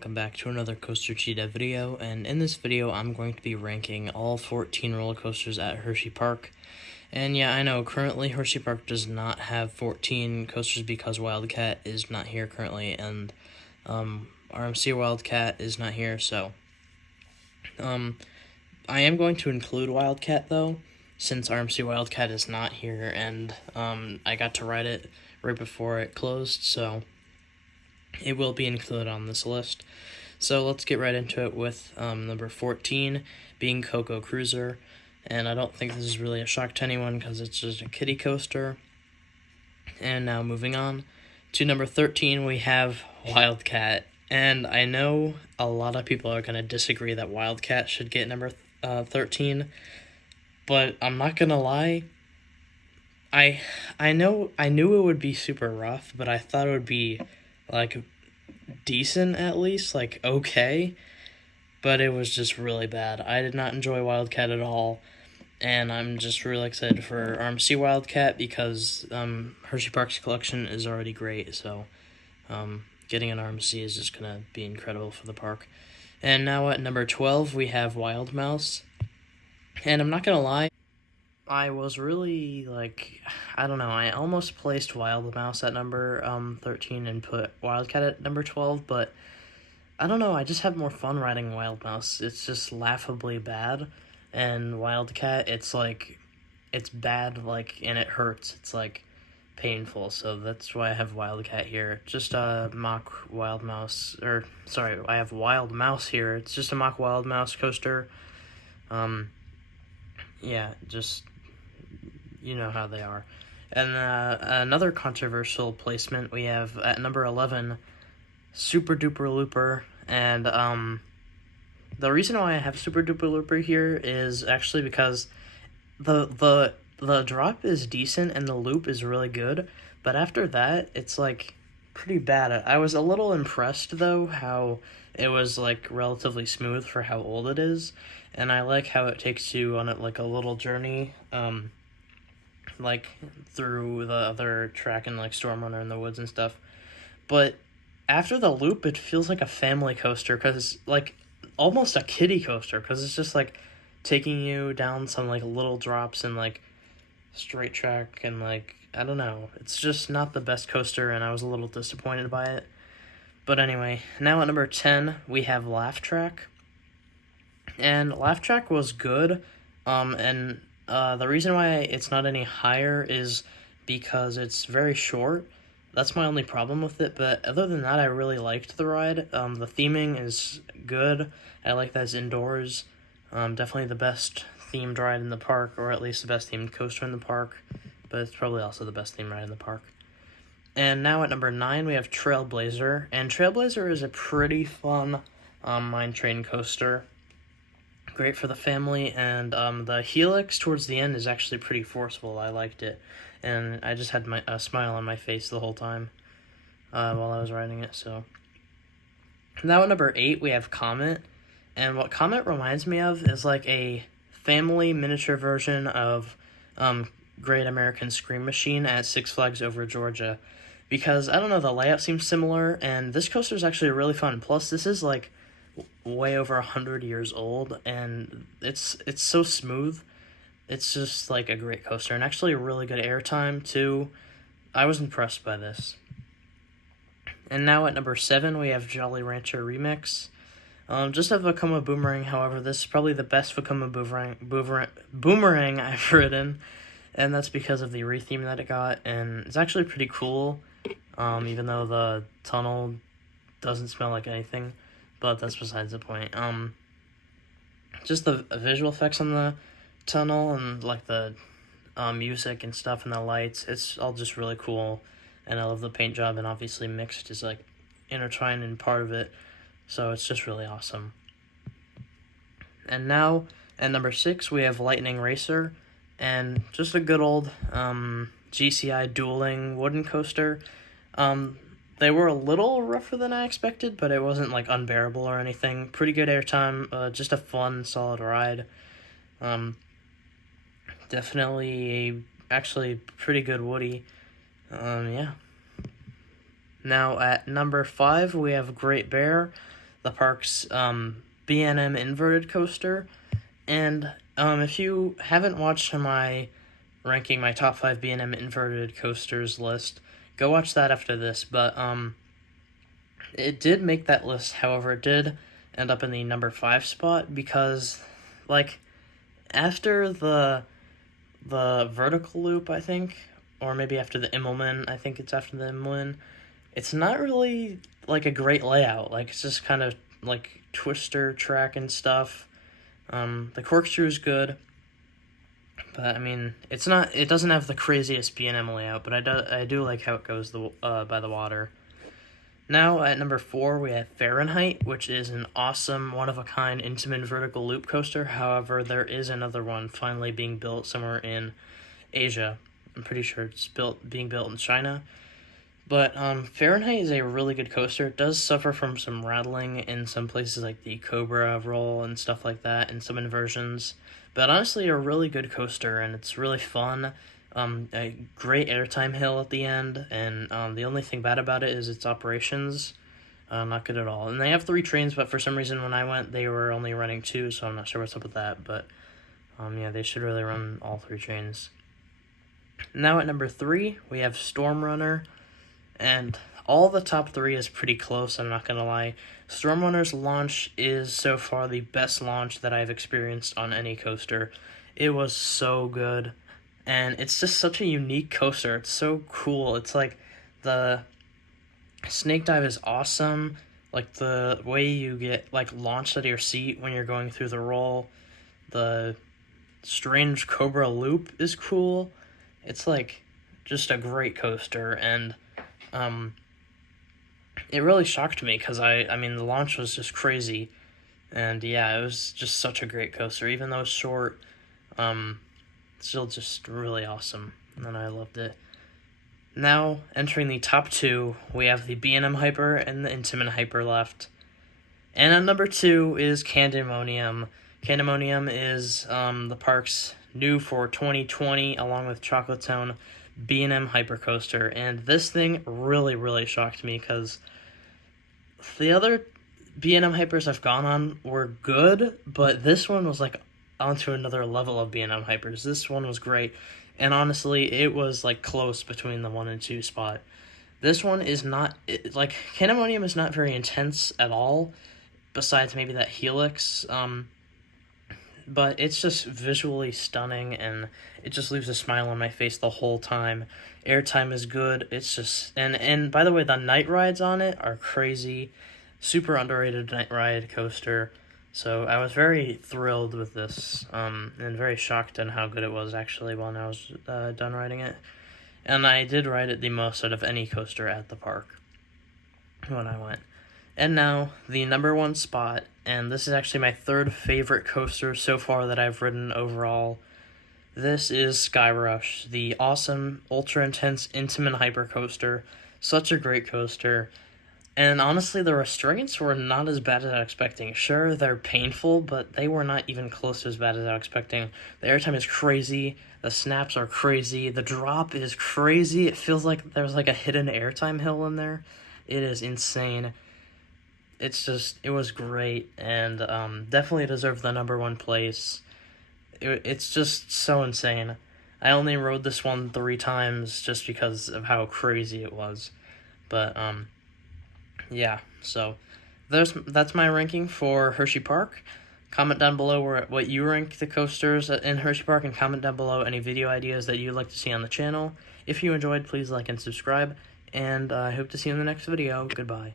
welcome back to another Coaster Cheetah video, and in this video I'm going to be ranking all 14 roller coasters at Hershey Park. And yeah, I know currently Hershey Park does not have 14 coasters because Wildcat is not here currently, and RMC Wildcat is not here, so I am going to include Wildcat though, since RMC Wildcat is not here, and I got to ride it right before it closed, so it will be included on this list. So let's get right into it with number 14 being Coco Cruiser. And I don't think this is really a shock to anyone because it's just a kiddie coaster. And now moving on to number 13, we have Wildcat. And I know a lot of people are going to disagree that Wildcat should get number 13. But I'm not going to lie. I knew it would be super rough, but I thought it would be like decent, at least, like okay, but it was just really bad. I did not enjoy Wildcat at all, and I'm just really excited for RMC Wildcat because Hershey Park's collection is already great, so getting an RMC is just gonna be incredible for the park. And now at number 12 we have Wild Mouse, and I'm not gonna lie, I was really, I don't know, I almost placed Wild Mouse at number 13 and put Wildcat at number 12, but I don't know, I just have more fun riding Wild Mouse. It's just laughably bad, and Wildcat, it's bad, and it hurts. It's, painful, so that's why I have Wildcat here. Just a mock Wild Mouse, I have Wild Mouse here. It's just a mock Wild Mouse coaster. Yeah, just, you know how they are. And another controversial placement we have at number 11, Super Duper Looper. And the reason why I have Super Duper Looper here is actually because the drop is decent and the loop is really good, but after that it's pretty bad. I was a little impressed though how it was relatively smooth for how old it is, and I like how it takes you on a little journey through the other track and Storm Runner in the woods and stuff. But after the loop it feels like a family coaster, because it's almost a kiddie coaster, because it's just taking you down some little drops and straight track, and I don't know, it's just not the best coaster, and I was a little disappointed by it. But anyway, now at number 10 we have Laugh Track, and Laugh Track was good, and the reason why it's not any higher is because it's very short. That's my only problem with it, but other than that I really liked the ride. The theming is good. I like that it's indoors. Definitely the best themed ride in the park, or at least the best themed coaster in the park, but it's probably also the best themed ride in the park. And now at number 9 we have Trailblazer, and Trailblazer is a pretty fun mine train coaster. Great for the family, and the helix towards the end is actually pretty forceful. I liked it, and I just had a smile on my face the whole time while I was riding it. So now at number 8 we have Comet, and what Comet reminds me of is a family miniature version of Great American Scream Machine at Six Flags Over Georgia, because I don't know, the layout seems similar, and this coaster is actually really fun. Plus this is way over 100 years old, and it's so smooth. It's just a great coaster, and actually a really good airtime too. I was impressed by this. And now at number 7 we have Jolly Rancher Remix. Just a Vekoma Boomerang, however, this is probably the best Vekoma Boomerang I've ridden, and that's because of the retheme that it got, and it's actually pretty cool, even though the tunnel doesn't smell like anything, but that's besides the point. Just the visual effects on the tunnel and the music and stuff and the lights, it's all just really cool, and I love the paint job, and obviously Mixed is intertwined in part of it, so it's just really awesome. And now at number 6 we have Lightning Racer, and just a good old GCI dueling wooden coaster. They were a little rougher than I expected, but it wasn't unbearable or anything. Pretty good airtime, just a fun, solid ride. Definitely actually pretty good Woody. Yeah. Now at number 5 we have Great Bear. the park's B&M inverted coaster. And if you haven't watched my ranking my top 5 B&M inverted coasters list, go watch that after this. But it did make that list. However, it did end up in the number 5 spot because, like, after the vertical loop, I think, or maybe after the Immelman, I think it's after the Immelman, it's not really, like, a great layout. Like, it's just kind of, like, twister track and stuff. The corkscrew is good, but, I mean, it doesn't have the craziest B&M layout, but I do like how it goes by the water. Now, at number 4, we have Fahrenheit, which is an awesome, one-of-a-kind, intimate vertical loop coaster. However, there is another one finally being built somewhere in Asia. I'm pretty sure it's being built in China. But Fahrenheit is a really good coaster. It does suffer from some rattling in some places like the Cobra roll and stuff like that, and some inversions. But honestly, a really good coaster, and it's really fun. A great airtime hill at the end, and the only thing bad about it is its operations. Not good at all. And they have 3 trains, but for some reason when I went, they were only running 2, so I'm not sure what's up with that. But yeah, they should really run all 3 trains. Now at number 3, we have Storm Runner, and all the top 3 is pretty close, I'm not gonna lie. Storm Runner's launch is so far the best launch that I've experienced on any coaster. It was so good. And it's just such a unique coaster. It's so cool. It's like the snake dive is awesome. Like the way you get like launched out of your seat when you're going through the roll. The strange Cobra loop is cool. It's like just a great coaster, and it really shocked me because I mean the launch was just crazy, and yeah, it was just such a great coaster. Even though it's short, still just really awesome, and I loved it. Now, entering the top 2, we have the B&M Hyper and the Intamin Hyper left. And at number 2 is Candemonium. Candemonium is the park's new for 2020, along with Chocolate Town, B&M Hyper Coaster. And this thing really, really shocked me because the other B&M Hypers I've gone on were good, but this one was like onto another level of B&M Hypers. This one was great, and honestly, it was like close between the 1 and 2 spot. This one is not, like, Canobie is not very intense at all, besides maybe that helix, but it's just visually stunning, and it just leaves a smile on my face the whole time. Airtime is good. It's just, and by the way, the night rides on it are crazy. Super underrated night ride coaster. So I was very thrilled with this, and very shocked on how good it was actually when I was done riding it. And I did ride it the most out of any coaster at the park when I went. And now, the number 1 spot, and this is actually my 3rd favorite coaster so far that I've ridden overall. This is Skyrush, the awesome, ultra-intense, intimate hyper coaster. Such a great coaster. And honestly, the restraints were not as bad as I was expecting. Sure, they're painful, but they were not even close to as bad as I was expecting. The airtime is crazy. The snaps are crazy. The drop is crazy. It feels like there's like a hidden airtime hill in there. It is insane. It was great, and definitely deserved the number 1 place. It's just so insane. I only rode this one 3 times just because of how crazy it was. But, yeah, so that's my ranking for Hershey Park. Comment down below what you rank the coasters in Hershey Park, and comment down below any video ideas that you'd like to see on the channel. If you enjoyed, please like and subscribe, and I hope to see you in the next video. Goodbye.